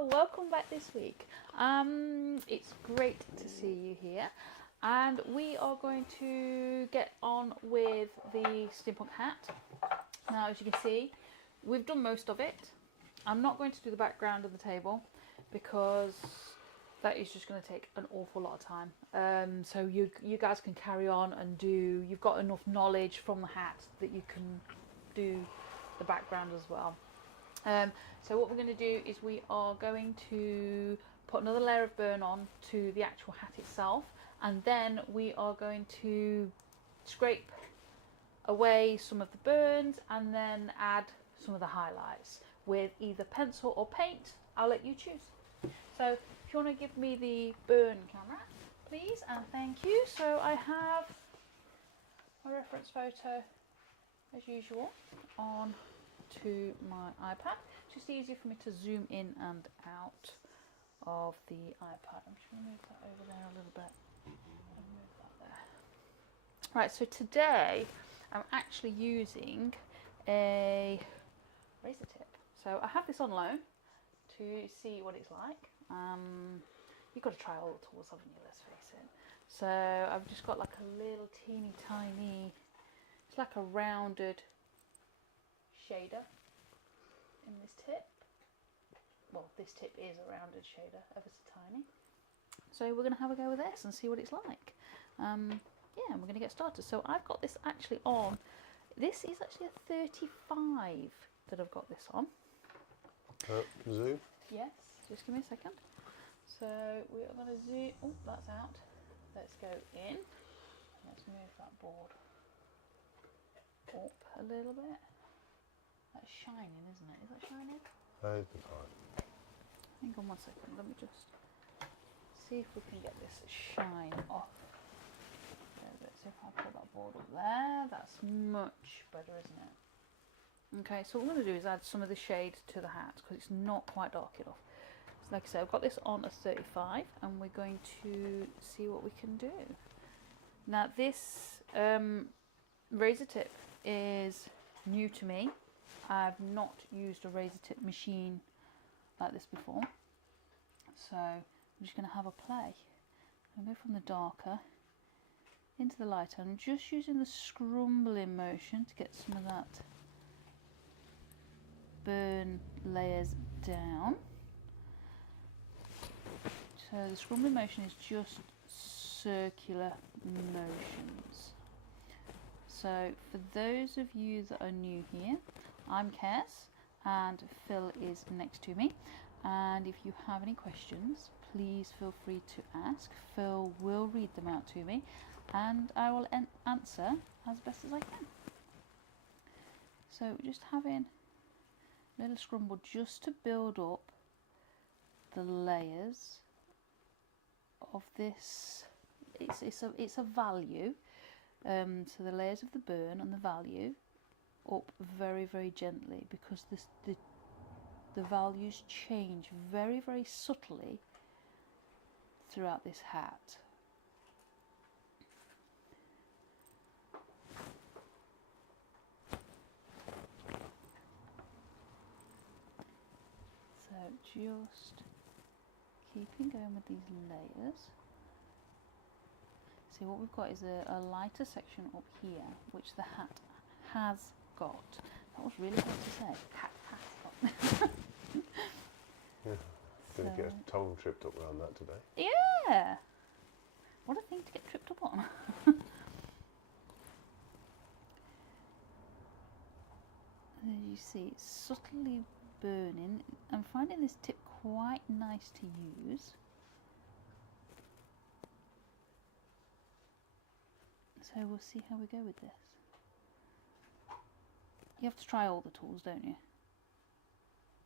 Hello, welcome back this week. It's great to see you here, and we are going to get on with the steampunk hat. Now, as you can see, we've done most of it. I'm not going to do the background of the table because that is just going to take an awful lot of time. So you guys can carry on and do. You've got enough knowledge from the hat that you can do the background as well. So what we're going to do is we are going to put another layer of burn on to the actual hat itself, and then we are going to scrape away some of the burns and then add some of the highlights with either pencil or paint. I'll let you choose. So if you want to give me the burn camera, please, and thank you. So I have a reference photo as usual on to my iPad. It's just easier for me to zoom in and out of the iPad. I'm just going to move that over there a little bit and move that there. Right, so today I'm actually using a razor tip. So I have this on loan to see what it's like. You've got to try all the tools, haven't you? Let's face it. So I've just got like a little teeny tiny, it's like a rounded shader in this tip. Well, this tip is a rounded shader, ever so tiny. So we're going to have a go with this and see what it's like. Yeah, and we're going to get started. So I've got this actually on. This is actually a 35 that I've got this on. Zoom? Yes, just give me a second. So we are going to zoom. Oh, that's out. Let's go in. Let's move that board up a little bit. That's shining, isn't it? Is that shining? That is the time. Hang on 1 second. Let me just see if we can get this shine off. So if I pull that board up there, that's much better, isn't it? Okay, so what I'm going to do is add some of the shade to the hat because it's not quite dark enough. So like I said, I've got this on a 35 and we're going to see what we can do. Now this razor tip is new to me. I've not used a razor tip machine like this before. So I'm just going to have a play. I'll go from the darker into the lighter. I'm just using the scrumbling motion to get some of that burn layers down. So the scrumbling motion is just circular motions. So for those of you that are new here, I'm Kez and Phil is next to me, and if you have any questions please feel free to ask. Phil will read them out to me and I will answer as best as I can. So just having a little scrumble just to build up the layers of this. It's a value, so the layers of the burn and the value up very, very gently because the values change very, very subtly throughout this hat. So just keeping going with these layers. See, what we've got is a lighter section up here which the hat has got. That was really hard to say. Hat has got. Yeah, going to get a tongue tripped up around that today. Yeah! What a thing to get tripped up on. As you see, it's subtly burning. I'm finding this tip quite nice to use. So we'll see how we go with this. You have to try all the tools, don't you? You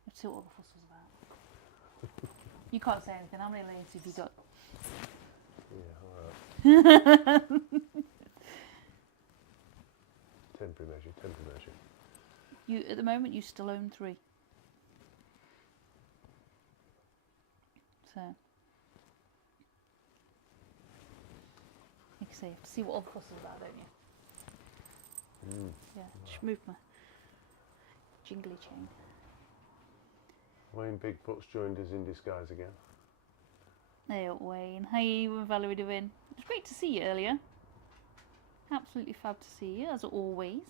have to see what all the fuss is about. You can't say anything. How many layers have you got? Yeah, alright. Temporary measure. You, at the moment, you still own 3. So, like I say, you have to see what all the fuss is about, don't you? Yeah, just move my jingly chain. Wayne Bigfoot's joined us in disguise again. Hey up, Wayne. How you and Valerie doing? It was great to see you earlier. Absolutely fab to see you, as always.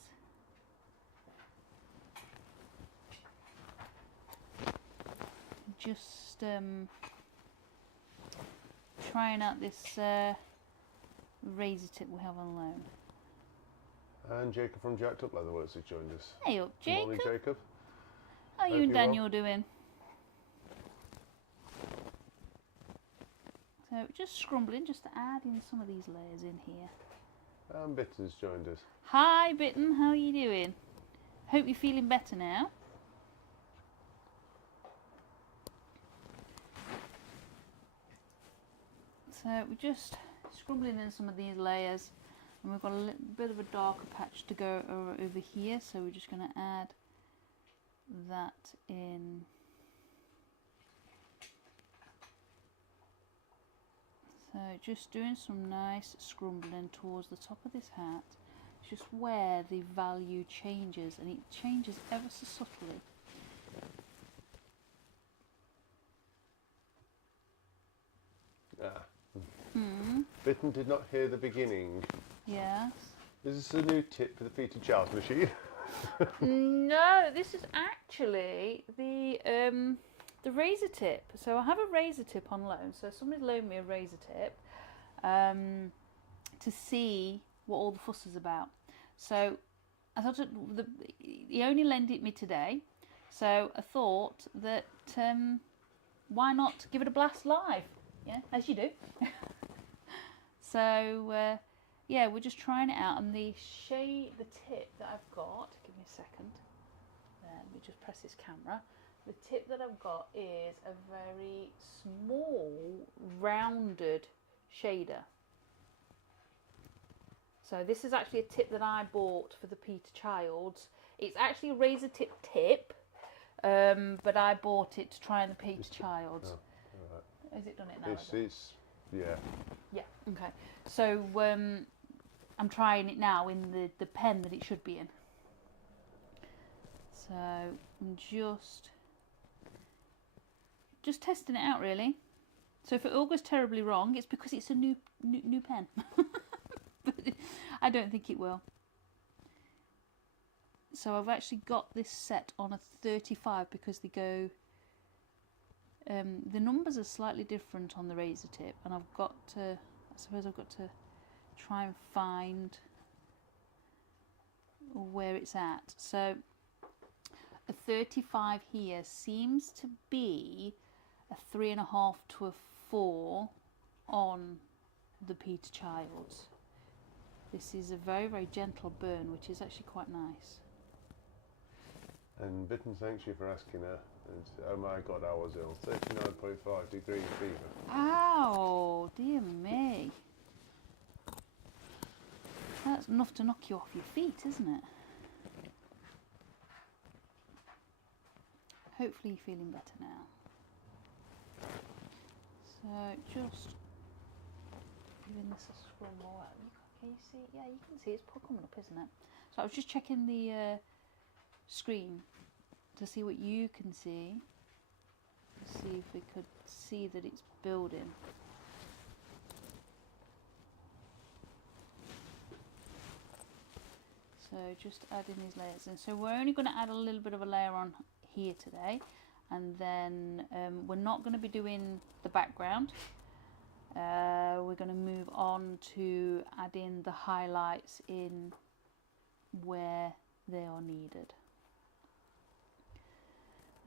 Just trying out this razor tip we have on loan. And Jacob from Jacked Up Leatherworks has joined us. Hey up, Jacob. Good morning, Jacob. How you and Daniel doing? So just scrumbling, just to add in some of these layers in here. And Bitten's joined us. Hi Bitten, how are you doing? Hope you're feeling better now. So we're just scrumbling in some of these layers, and we've got a little bit of a darker patch to go over here, so we're just going to add that in. So just doing some nice scrumbling towards the top of this hat. It's just where the value changes, and it changes ever so subtly. Bitten did not hear the beginning. Yes. Is this a new tip for the Peter Charles machine? No, this is actually the razor tip. So I have a razor tip on loan. So somebody loaned me a razor tip to see what all the fuss is about. So I thought he only lent it me today. So I thought that why not give it a blast live? Yeah, as you do. So yeah, we're just trying it out, and the tip that I've got, give me a second, let me just press this camera. The tip that I've got is a very small rounded shader. So this is actually a tip that I bought for the Peter Childs. It's actually a razor tip, but I bought it to try on the Peter Childs. Oh, right. Has it done it now? It's yeah. Yeah, okay. So I'm trying it now in the pen that it should be in. So I'm just testing it out, really. So if it all goes terribly wrong, it's because it's a new pen. But I don't think it will. So I've actually got this set on a 35 because they go. The numbers are slightly different on the razor tip, and I've got to. I suppose I've got to try and find where it's at. So a 35 here seems to be a 3.5 to a 4 on the Peter Childs. This is a very, very gentle burn, which is actually quite nice. And Bitten, thanks you for asking her. And, oh my God, I was ill. 39.5 degree fever. Ow, dear me. That's enough to knock you off your feet, isn't it? Hopefully you're feeling better now. So just giving this a scroll more out. Can you see? Yeah, you can see it's coming up, isn't it? So I was just checking the screen to see what you can see. See if we could see that it's building. So just adding these layers in. So we're only going to add a little bit of a layer on here today, and then we're not going to be doing the background. We're going to move on to add in the highlights in where they are needed.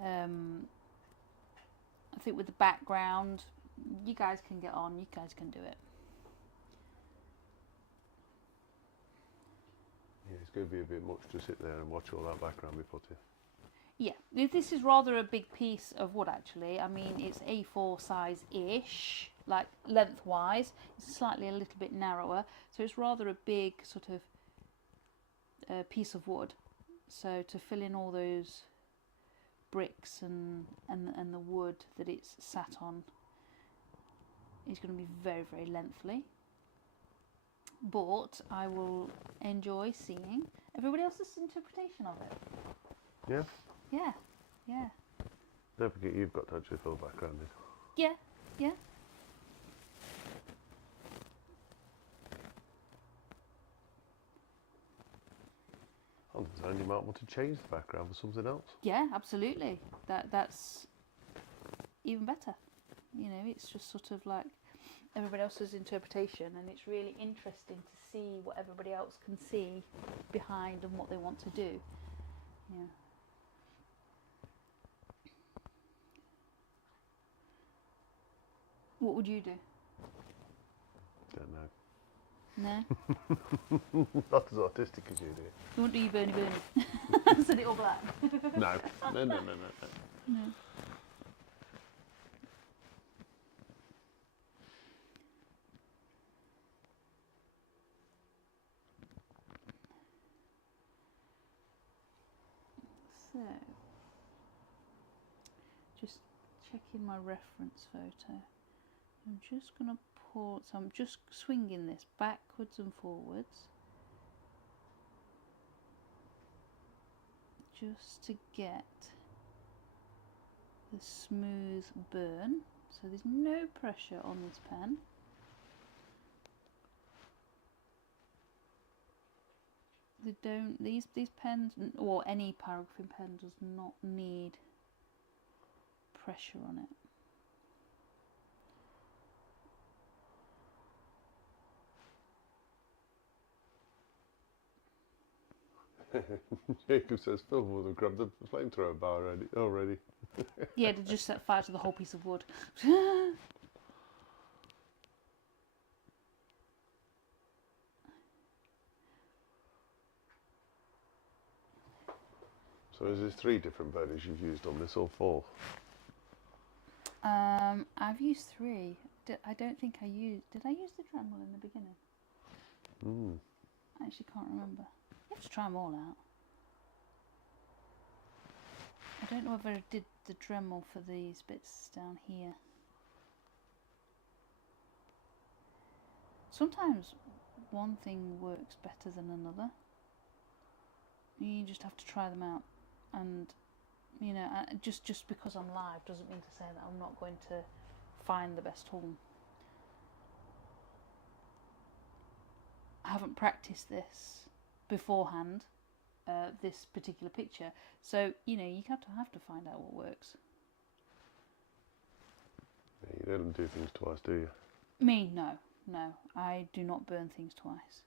I think with the background, you guys can get on, you guys can do it. Yeah, it's going to be a bit much to sit there and watch all that background we put in. Yeah, this is rather a big piece of wood actually. I mean, it's A4 size-ish, like lengthwise. It's slightly a little bit narrower, so it's rather a big sort of piece of wood. So to fill in all those bricks and the wood that it's sat on is going to be very, very lengthy. But I will enjoy seeing everybody else's interpretation of it. Yeah? Yeah, yeah. Don't forget you've got to actually fill the background in. Yeah, yeah. On its own, you might want to change the background for something else. Yeah, absolutely. That's even better. You know, it's just sort of like everybody else's interpretation, and it's really interesting to see what everybody else can see behind and what they want to do. Yeah. What would you do? Don't know. No? Not as artistic as you do. You wouldn't do your Bernie Bernie? Set it all black? No. No. No. So, just checking my reference photo. I'm just going to pull, so I'm just swinging this backwards and forwards. Just to get the smooth burn. So there's no pressure on this pen. These pens, or any pyrography pen, does not need pressure on it. Jacob says Phil would have grabbed the flamethrower bar already. Yeah, to just set fire to the whole piece of wood. So is there 3 different burners you've used on this, or 4? I've used 3. I don't think I used... Did I use the Dremel in the beginning? I actually can't remember. You have to try them all out. I don't know whether I did the Dremel for these bits down here. Sometimes one thing works better than another. You just have to try them out. And, you know, just because I'm live doesn't mean to say that I'm not going to find the best tool. I haven't practiced this beforehand, this particular picture, so you know you have to find out what works. Yeah, you don't do things twice, do you? Me, no, I do not burn things twice.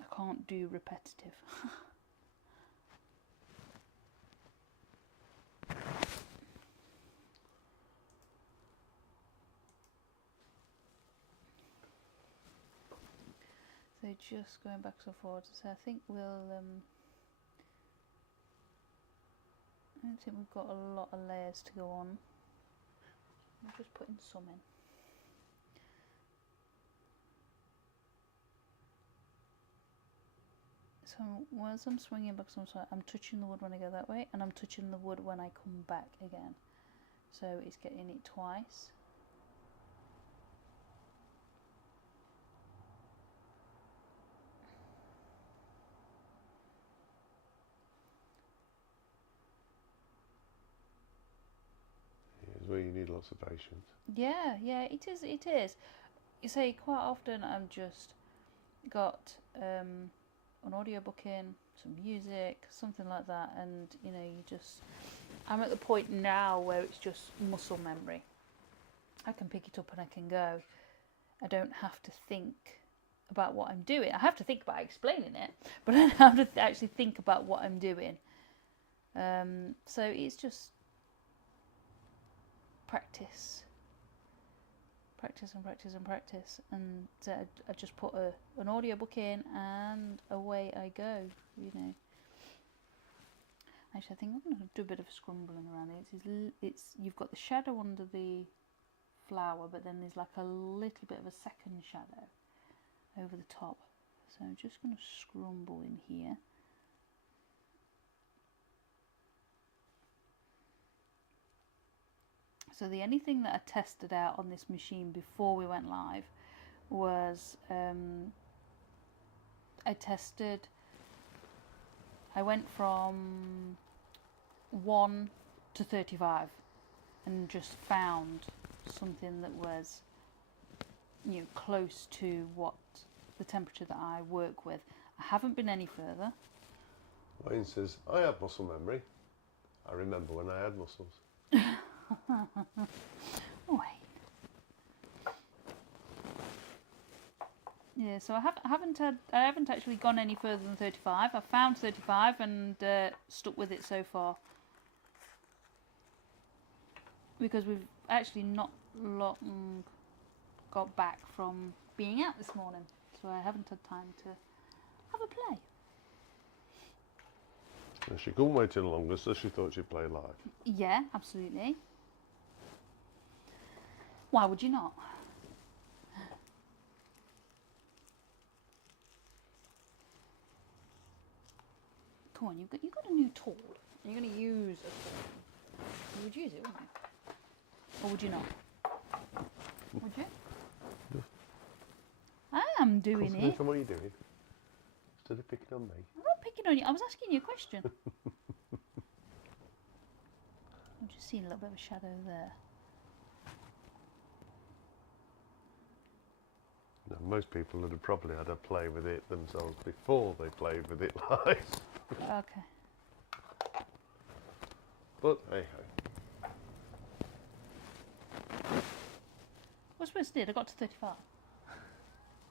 I can't do repetitive. So just going back and forwards, so I think we'll, I don't think we've got a lot of layers to go on. I'm just putting some in. So once I'm swinging back, I'm touching the wood when I go that way, and I'm touching the wood when I come back again. So it's getting it twice. It's where you need lots of patience. Yeah, it is. You say quite often I'm just got an audiobook in, some music, something like that, and you know, I'm at the point now where it's just muscle memory. I can pick it up and I can go. I don't have to think about what I'm doing. I have to think about explaining it, but I don't have to actually think about what I'm doing. So it's just practice and I just put an audiobook in and away I go, you know. Actually, I think I'm going to do a bit of scrumbling around it. It's you've got the shadow under the flower, but then there's like a little bit of a second shadow over the top. So I'm just going to scrumble in here. So the only thing that I tested out on this machine before we went live was I went from 1 to 35 and just found something that was, you know, close to what the temperature that I work with. I haven't been any further. Wayne says, I have muscle memory. I remember when I had muscles. Wayne. Yeah, so I haven't actually gone any further than 35. I found 35 and stuck with it so far. Because we've actually not long got back from being out this morning, so I haven't had time to have a play. And she couldn't wait any longer, so she thought she'd play live. Yeah, absolutely. Why would you not? Come on, you've got a new tool. You're going to use a tool. You would use it, wouldn't you? Or would you not? Would you? Yeah. I am doing it. Concentrate on what you're doing. Instead of picking on me. I'm not picking on you. I was asking you a question. I'm just seeing a little bit of a shadow there. Now, most people would have probably had a play with it themselves before they played with it live. Okay. But hey ho. What's supposed to do? I got to 35.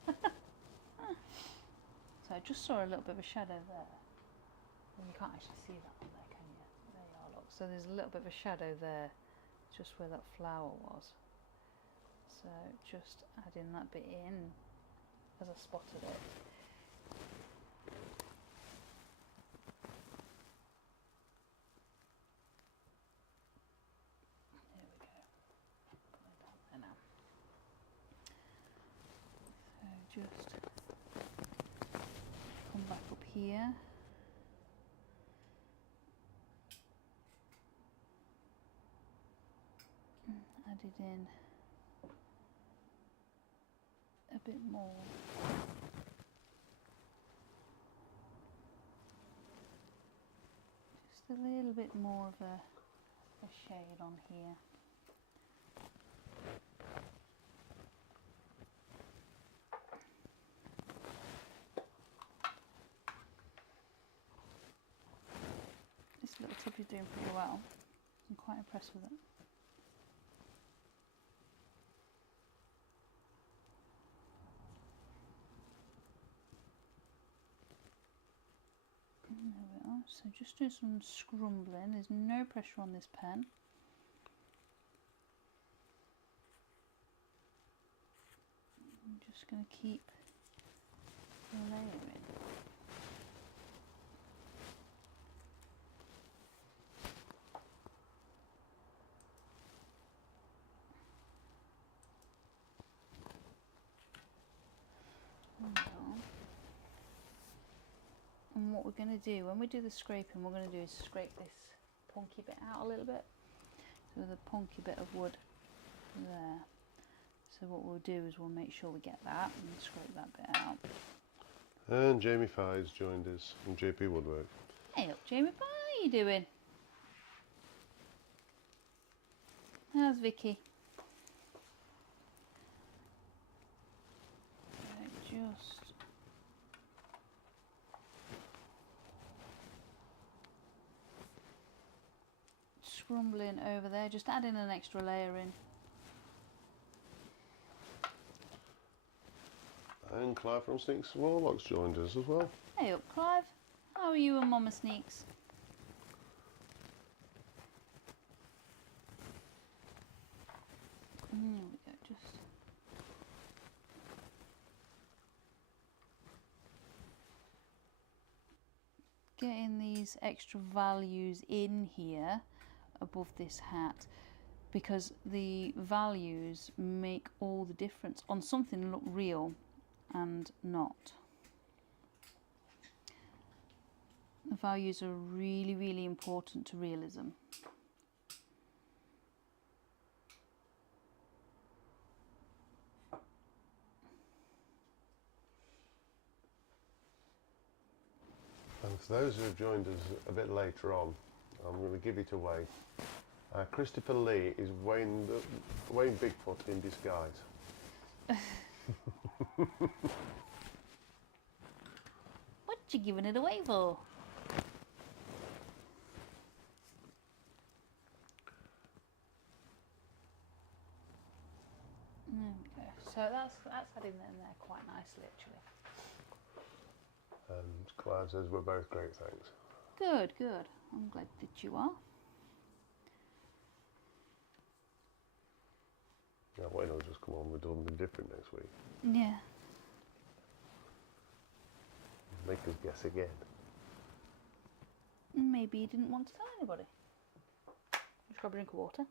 So I just saw a little bit of a shadow there. And you can't actually see that on there, can you? There you are, look. So there's a little bit of a shadow there, just where that flower was. So just adding that bit in as I spotted it. There we go. Put that down there now. So just come back up here. Added in a bit more. Just a little bit more of a shade on here. This little tip is doing pretty well. I'm quite impressed with it. There we are. So just do some scrumbling. There's no pressure on this pen. I'm just going to keep layering. And what we're going to do when we do the scraping, we're going to do is scrape this punky bit out a little bit. So the punky bit of wood there. So what we'll do is we'll make sure we get that and scrape that bit out. And Jamie Fye's joined us from JP Woodwork. Hey up Jamie, how are you doing? How's Vicky? Just scrumbling over there, just adding an extra layer in. And Clive from Sneaks Warlocks joined us as well. Hey up Clive, how are you and Mama Sneaks? There we go, just getting these extra values in here above this hat, because the values make all the difference on something look real and not. The values are really, really important to realism. And for those who have joined us a bit later on, I'm going to give it away. Christopher Lee is Wayne Bigfoot in disguise. What you giving it away for? There we go. So that's adding in there quite nicely, actually. And Clive says we're both great, thanks. Good, good. I'm glad that you are. Yeah, Wayne will just come on with something different next week. Yeah. Make us guess again. Maybe he didn't want to tell anybody. Just grab a drink of water.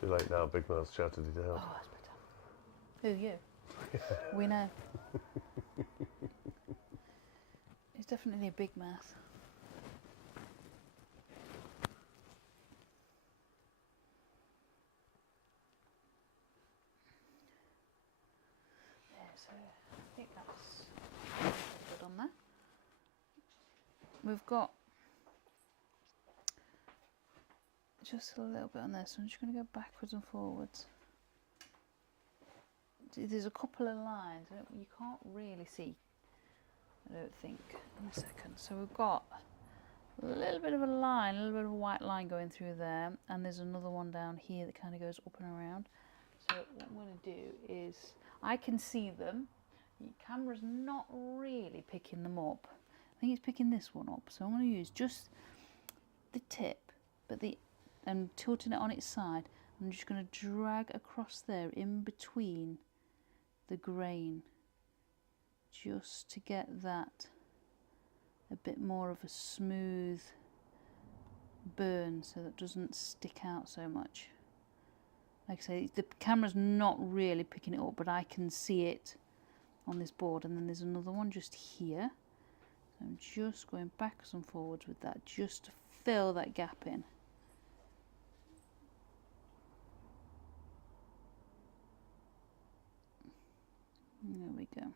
Too late now, Big Mouth shouted it out. Oh, that's better. Who, you? We know. He's definitely a big mouth. Yeah, so I think that's good on there. We've got just a little bit on there, so I'm just going to go backwards and forwards. There's a couple of lines you can't really see, I don't think, in a second. So we've got a little bit of a line, a little bit of a white line going through there, and there's another one down here that kind of goes up and around. So what I'm going to do is, I can see them, the camera's not really picking them up. I think it's picking this one up, so I'm going to use just the tip, and tilting it on its side. I'm just going to drag across there in between the grain, just to get that a bit more of a smooth burn, so that it doesn't stick out so much. Like I say, the camera's not really picking it up, but I can see it on this board. And then there's another one just here, so I'm just going backwards and forwards with that, just to fill that gap in. There we go.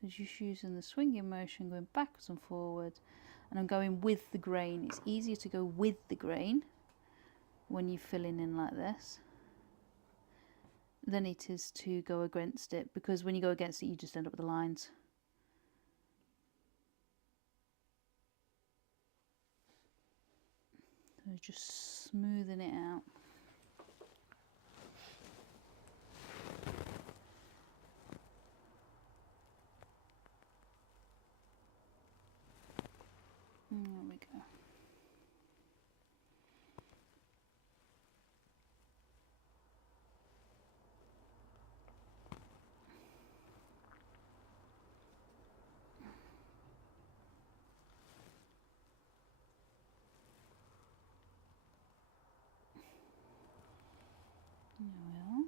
So just using the swinging motion, going backwards and forwards, and I'm going with the grain. It's easier to go with the grain when you're filling in like this than it is to go against it, because when you go against it you just end up with the lines. So just smoothing it out. There we go. There we are.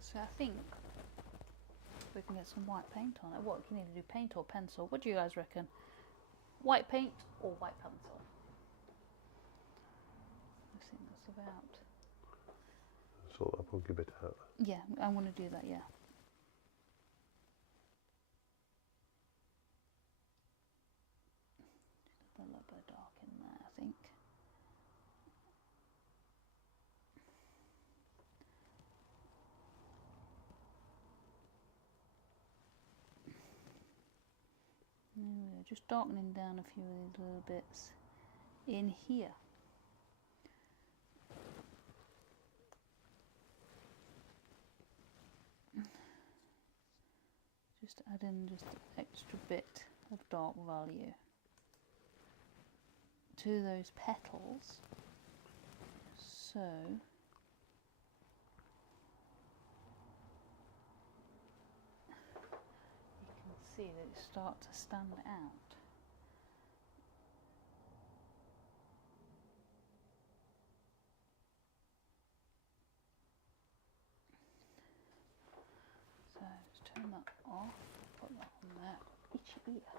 So I think we can get some white paint on it. What can you do, paint or pencil? What do you guys reckon? White paint or white pencil? I think that's about. Sort that funky bit out. Yeah, I'm going to do that, yeah. Just a little bit of dark in there, I think. There we are, just darkening down a few of these little bits in here. Just add in just an extra bit of dark value to those petals, so you can see that it starts to stand out. So let's turn that off, put that on there. Itchy ear.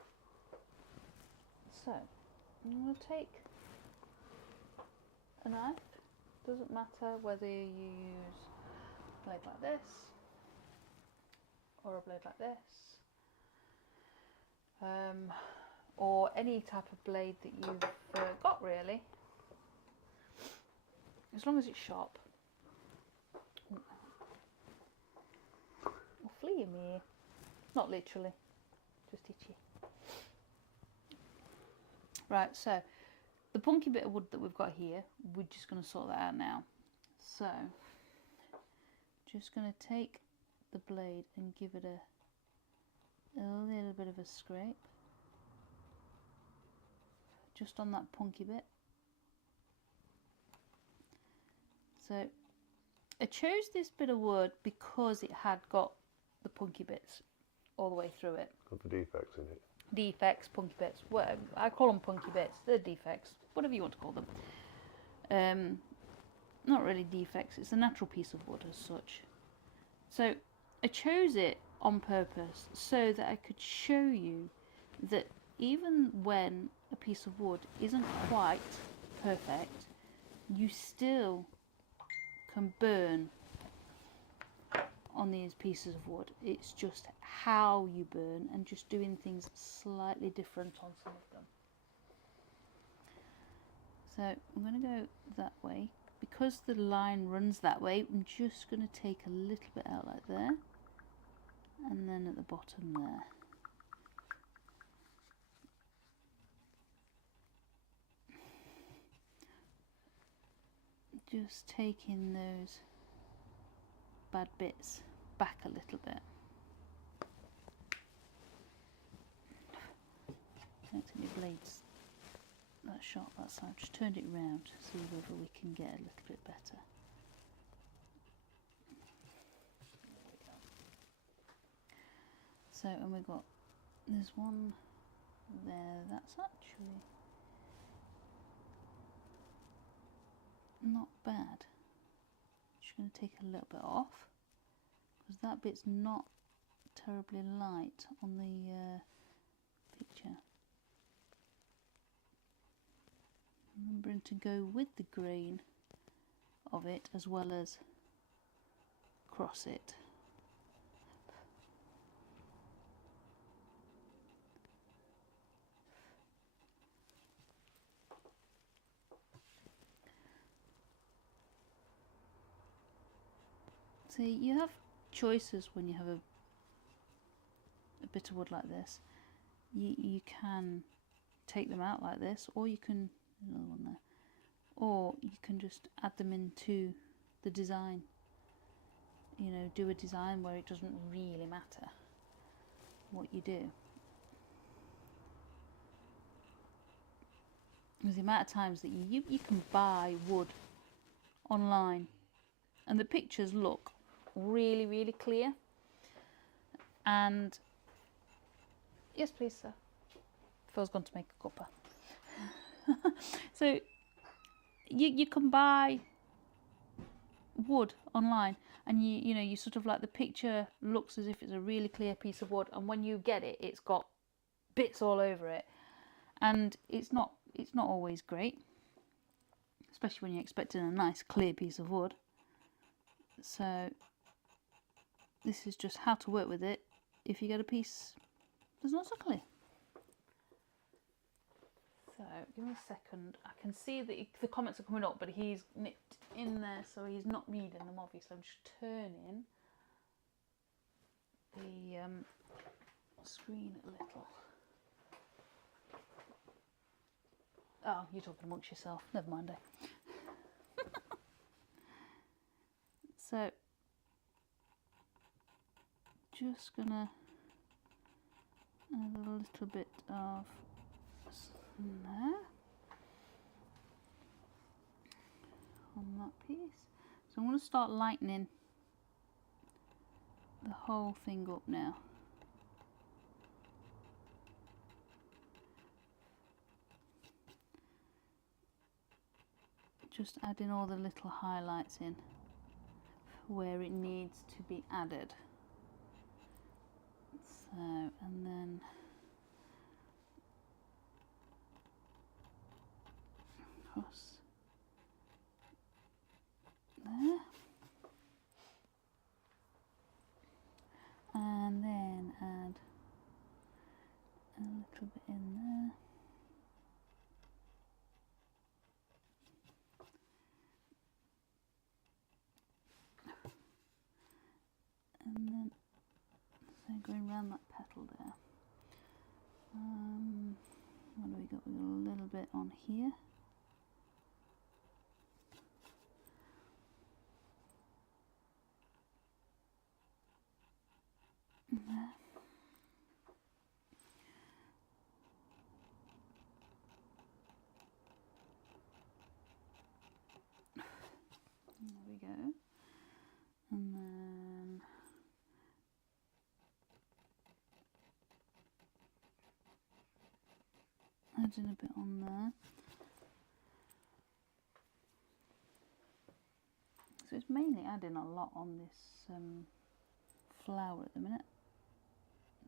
So I'm going to take a knife Doesn't matter whether you use a blade like this or a blade like this, or any type of blade that you've got really, as long as it's sharp. Or flea me, not literally, just itchy. Right, so the punky bit of wood that we've got here, we're just going to sort that out now. So, just going to take the blade and give it a little bit of a scrape, just on that punky bit. So, I chose this bit of wood because it had got the punky bits all the way through it. Got the defects in it. Defects, punky bits, whatever. I call them punky bits, they're defects, whatever you want to call them. Not really defects, it's a natural piece of wood as such. So I chose it on purpose so that I could show you that even when a piece of wood isn't quite perfect, you still can burn on these pieces of wood. It's just how you burn and just doing things slightly different on some of them. So I'm going to go that way. Because the line runs that way, I'm just going to take a little bit out like there, and then at the bottom there. Just taking those bad bits back a little bit. I don't think my blade's that sharp that side. Just turned it round to see whether we can get a little bit better. There we go. So, and we've got, there's one there, that's actually not bad. Just going to take a little bit off, because that bit's not terribly light on the picture. Remembering to go with the grain of it as well as cross it. So you have choices when you have a bit of wood like this. You can take them out like this, or you can, another one there, or you can just add them into the design. You know, do a design where it doesn't really matter what you do. Because the amount of times that you can buy wood online and the pictures look really, really clear. And yes, please, sir. Phil's gone to make a cuppa. So you can buy wood online, and you know, you sort of like, the picture looks as if it's a really clear piece of wood, and when you get it, it's got bits all over it, and it's not always great, especially when you're expecting a nice clear piece of wood. So this is just how to work with it if you get a piece that's not so clear. So give me a second. I can see that the comments are coming up, but he's nipped in there, so he's not reading them obviously. I'm just turning the screen a little. Oh, you're talking amongst yourself. Never mind, eh? So just gonna add a little bit of there on that piece. So I'm going to start lightening the whole thing up now. Just adding all the little highlights in where it needs to be added. So, and then across there. And then add a little bit in there. And then, so going around that petal there. What do we got? We got a little bit on here. And there. There we go. And then add in a bit on there. So it's mainly adding a lot on this flower at the minute.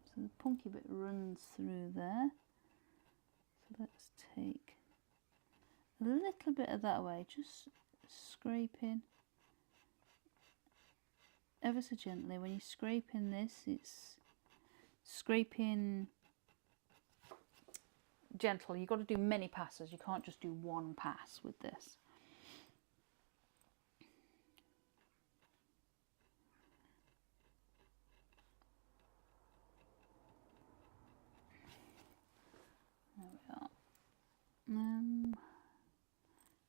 So the punky bit runs through there. So let's take a little bit of that away, just scraping ever so gently. When you're scraping this, it's scraping gentle. You've got to do many passes. You can't just do one pass with this. There we are.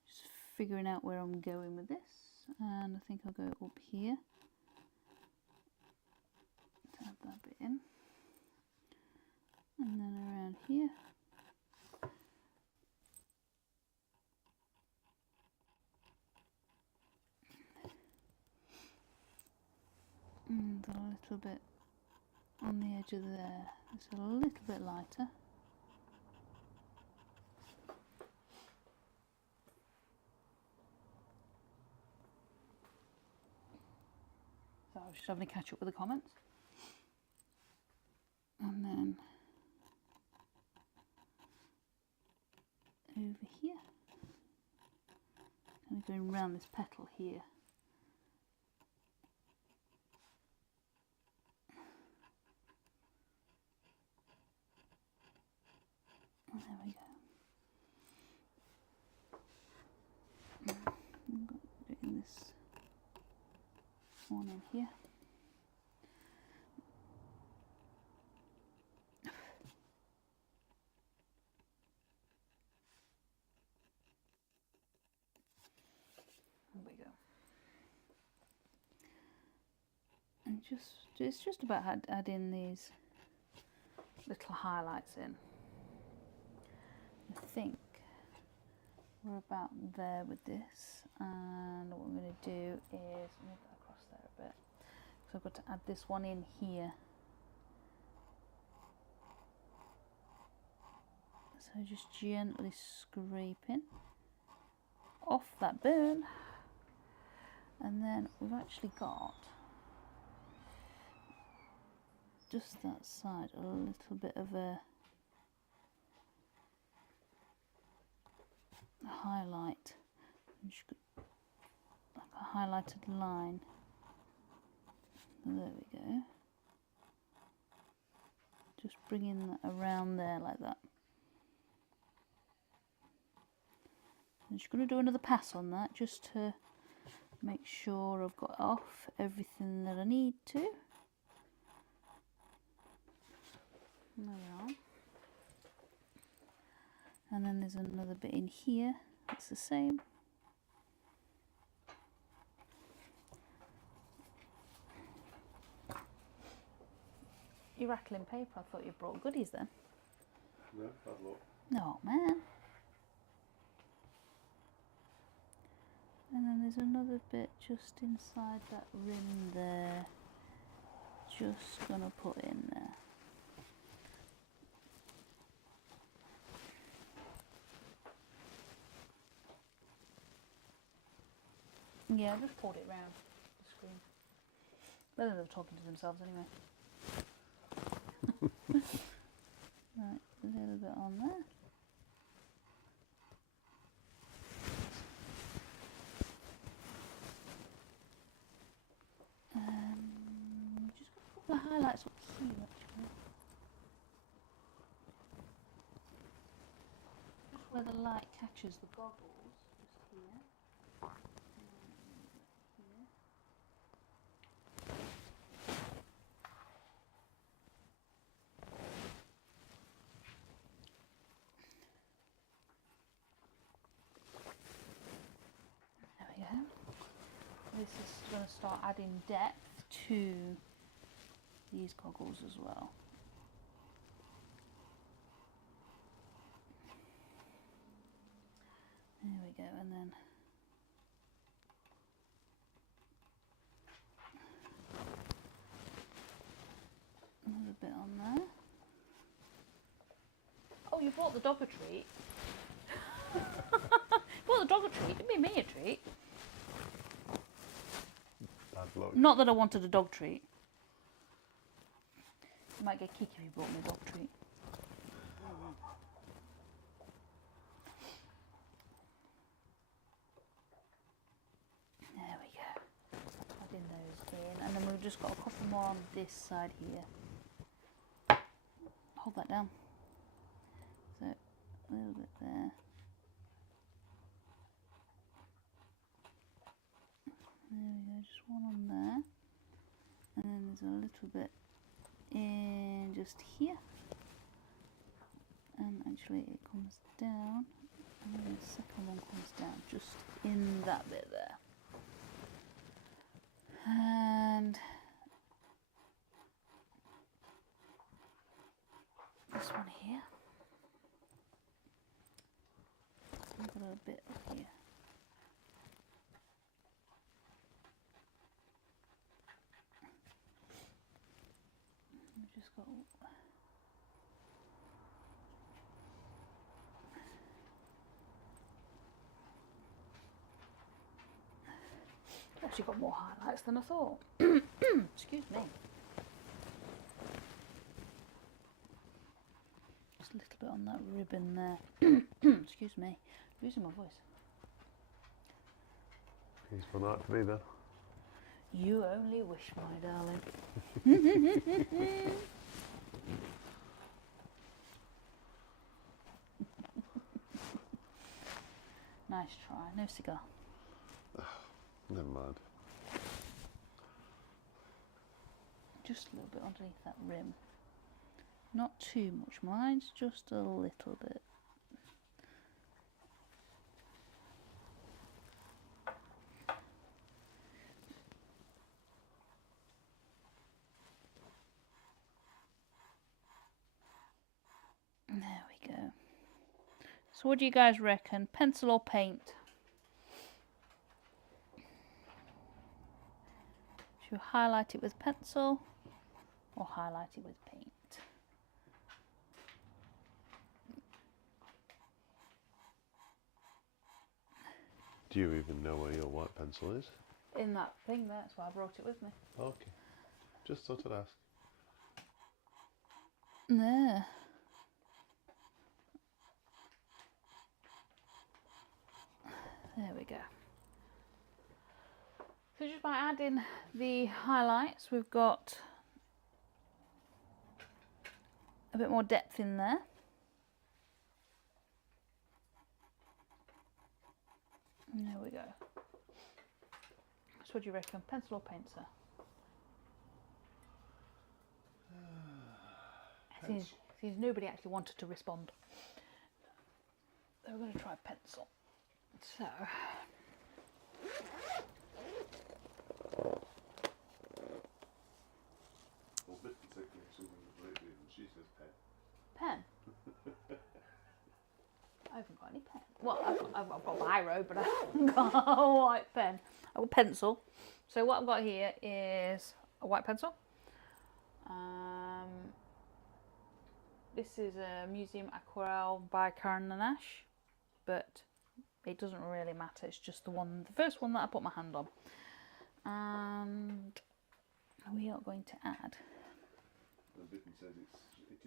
Just figuring out where I'm going with this, and I think I'll go up here to add that bit in, and then around here. And a little bit on the edge of there. It's a little bit lighter. So I was just having a catch up with the comments. And then over here, kind of going around this petal here. And there we go. I'm doing this one in here. There we go. And it's just about adding these little highlights in. I think we're about there with this, and what I'm going to do is move that across there a bit. So I've got to add this one in here. So just gently scraping off that burn, and then we've actually got just that side a little bit of a highlight, just like a highlighted line. There we go. Just bringing that around there like that. I'm just going to do another pass on that just to make sure I've got off everything that I need to. There we are. And then there's another bit in here, it's the same. You're rattling paper, I thought you brought goodies then. No, bad luck. Oh man. And then there's another bit just inside that rim there. Just gonna put in there. Yeah, I just pulled it round the screen. Whether they're talking to themselves anyway. Right, a little bit on there. The highlights look cute actually. Just where the light catches the goggles, just here. Here. There we go. This is going to start adding depth to these goggles as well. There we go, and then another bit on there. Oh, you bought the dog a treat. You bought the dog a treat, didn't mean me a treat. Bad luck. Not that I wanted a dog treat. You might get kicked if you bought me a dog treat. There we go. Adding those in, and then we've just got a couple more on this side here. Hold that down. So a little bit there. There we go, just one on there. And then there's a little bit in just here. And actually it comes down. And then the second one comes down just in that bit there. And this one here. I've got a little bit here. We've just got actually got more highlights than I thought. Excuse me. Just a little bit on that ribbon there. Excuse me. Losing my voice. Peaceful night to be there. You only wish, my darling. Nice try. No cigar. Never mind. Just a little bit underneath that rim. Not too much, mine's just a little bit. There we go. So what do you guys reckon? Pencil or paint? Should you highlight it with pencil or highlight it with paint? Do you even know where your white pencil is? In that thing there, that's why I brought it with me. Okay. Just thought I'd ask. There. There we go. So just by adding the highlights, we've got a bit more depth in there. And there we go. So what do you reckon? Pencil or paint, sir? Seems nobody actually wanted to respond. So we're going to try pencil. So She says pen. pen. I haven't got any pen. Well, I've got a biro, but I haven't got a white pen. I've got a pencil. So what I've got here is a white pencil. This is a museum aquarelle by Karen and Ash, but it doesn't really matter. It's just the first one that I put my hand on. And we are going to add. The bitten says it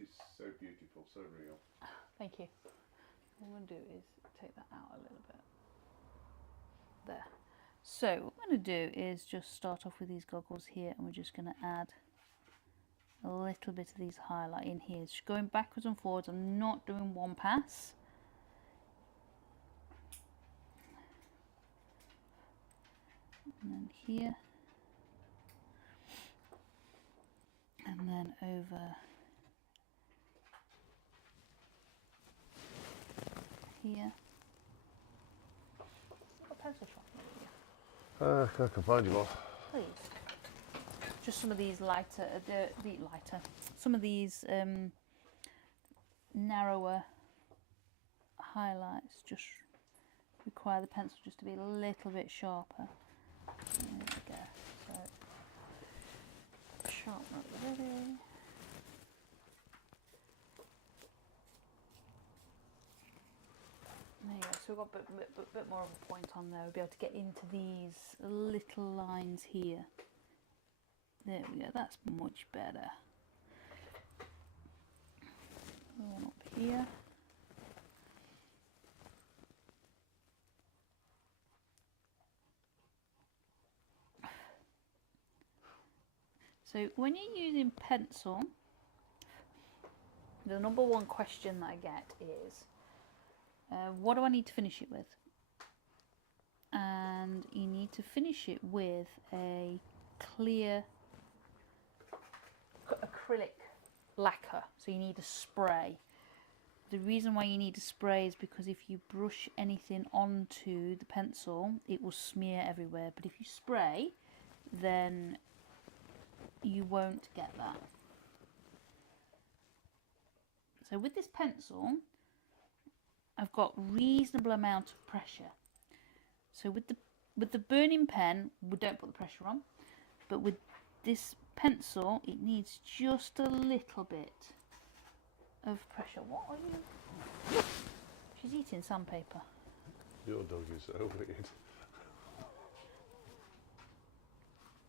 is so beautiful, so real. Thank you. What I'm going to do is take that out a little bit. There. So what I'm going to do is just start off with these goggles here, and we're just going to add a little bit of these highlight in here. Just going backwards and forwards. I'm not doing one pass. And then here. And then over here. Got a pencil sharpener here. I can find you more. Please. Just some of these lighter, some of these narrower highlights just require the pencil just to be a little bit sharper. There we go. So, sharpener ready. There you go, so we've got a bit more of a point on there. We'll be able to get into these little lines here. There we go, that's much better. One up here. So when you're using pencil, the number one question that I get is, what do I need to finish it with? And you need to finish it with a clear acrylic lacquer, so you need a spray. The reason why you need a spray is because if you brush anything onto the pencil, it will smear everywhere, but if you spray, then you won't get that. So with this pencil, I've got reasonable amount of pressure. So with the burning pen, we don't put the pressure on, but with this pencil, it needs just a little bit of pressure. What are you? She's eating sandpaper. Your dog is so weird.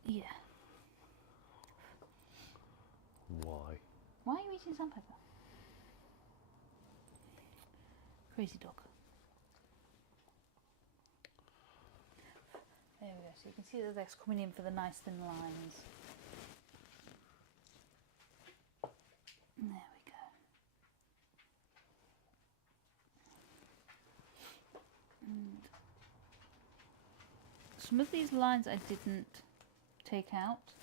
Yeah. Why? Why are you eating sandpaper? Crazy dog. There we go. So you can see that that's coming in for the nice thin lines. There we go. And some of these lines I didn't take out,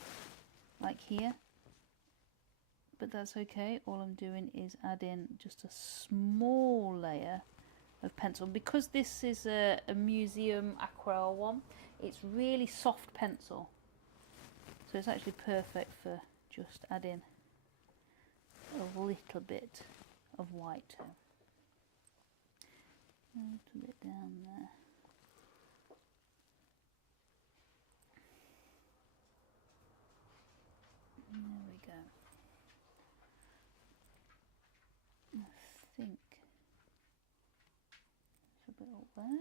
like here, but that's okay. All I'm doing is add in just a small layer of pencil. Because this is a museum aquarelle one, it's really soft pencil, so it's actually perfect for just adding a little bit of white tone. A little bit down there. There we go. I think there's a bit up there.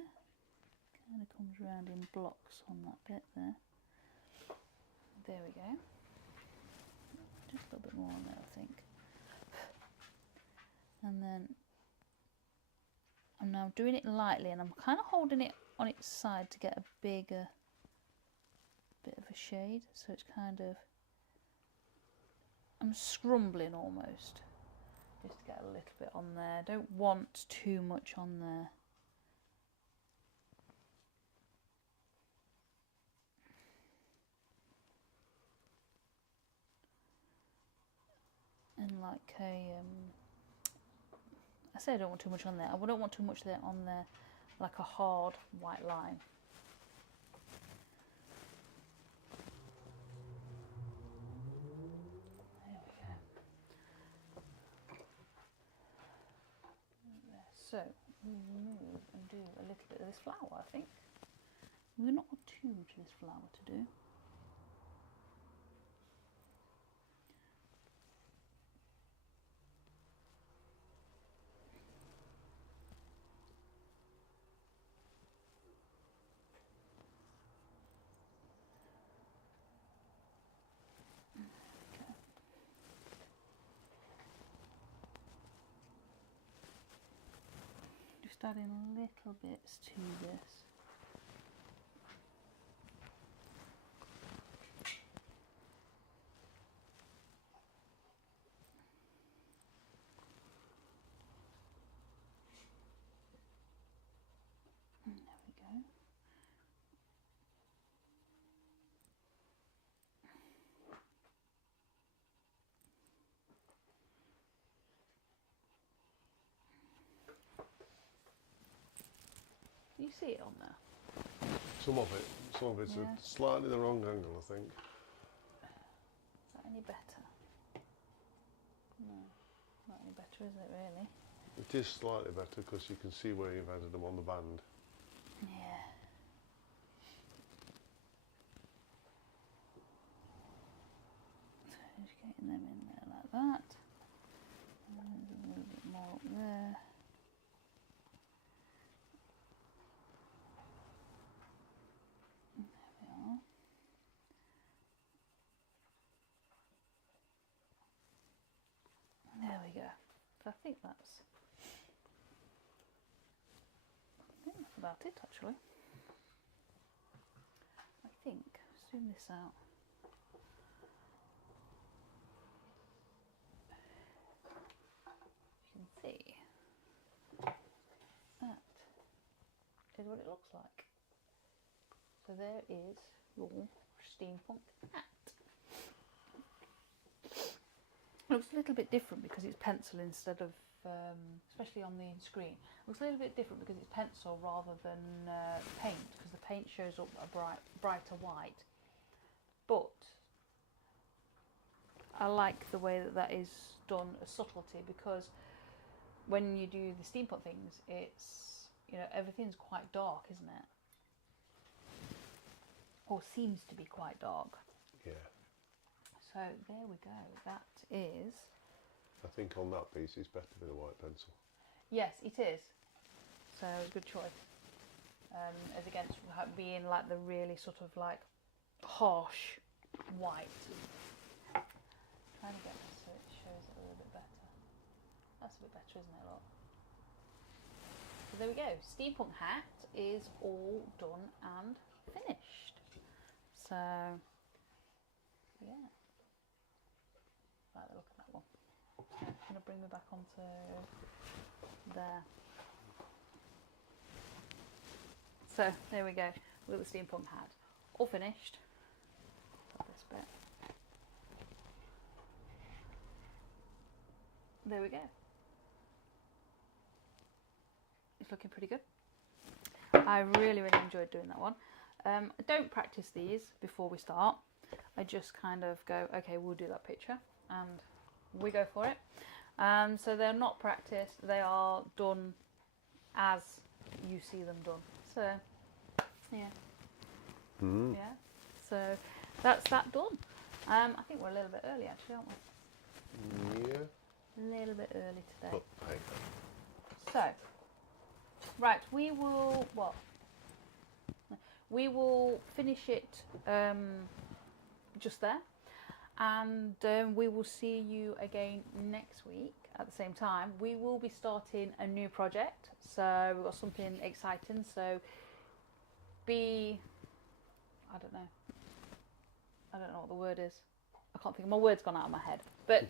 Kind of comes around in blocks on that bit there. There we go. Just a little bit more on there, I think. And then I'm now doing it lightly, and I'm kind of holding it on its side to get a bigger bit of a shade. So it's kind of, I'm scrumbling almost, just to get a little bit on there. Don't want too much on there. And like I say I don't want too much on there. I don't want too much there on there, like a hard white line. There we go. There. So we move and do a little bit of this flower, I think. We've not got too much of this flower to do. Just adding little bits to this. you see it on there? Some of it's Yeah. slightly the wrong angle, I think. Is that any better? No, not any better, is it really? It is slightly better because you can see where you've added them on the band. Yeah. So just getting them in there like that. And there's a little bit more up there. There we go. So I think that's about it actually. I think, zoom this out. You can see that is what it looks like. So there is your steampunk hat. It looks a little bit different because it's pencil instead of, especially on the screen. It looks a little bit different because it's pencil rather than paint, because the paint shows up a brighter white. But I like the way that that is done as subtlety, because when you do the steampunk things, it's, you know, everything's quite dark, isn't it? Or seems to be quite dark. Yeah. So there we go. That is. I think on that piece it's better with a white pencil. Yes, it is. So good choice. As against being like the really sort of like harsh white. Trying to get this so it shows it a little bit better. That's a bit better, isn't it? Look. So there we go. Steampunk Hat is all done and finished. So yeah. Like the look at that one. So I'm going to bring me back onto there. So there we go. Look at the steampunk hat. All finished. Got this bit. There we go. It's looking pretty good. I really enjoyed doing that one. I don't practice these before we start. I just kind of go, okay, we'll do that picture, and we go for it. So they're not practiced, they are done as you see them done. So, yeah. Mm. Yeah. So that's that done. I think we're a little bit early actually, aren't we? Yeah. A little bit early today. But hey. So, right, we will, what? We will finish it just there, and we will see you again next week at the same time. We will be starting a new project, so we've got something exciting, so I don't know what the word is. I can't think, my word's gone out of my head. But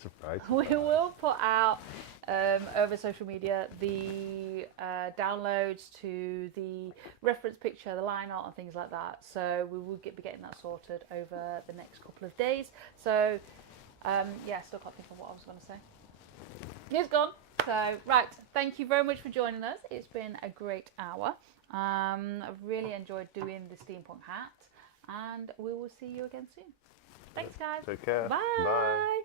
Surprise. we will put out over social media the downloads to the reference picture, the line art and things like that. So we will be getting that sorted over the next couple of days. So yeah, still can't think of what I was going to say. It's gone. So right, thank you very much for joining us. It's been a great hour. I've really enjoyed doing the steampunk hat, and we will see you again soon. Thanks, guys. Take care. Bye. Bye.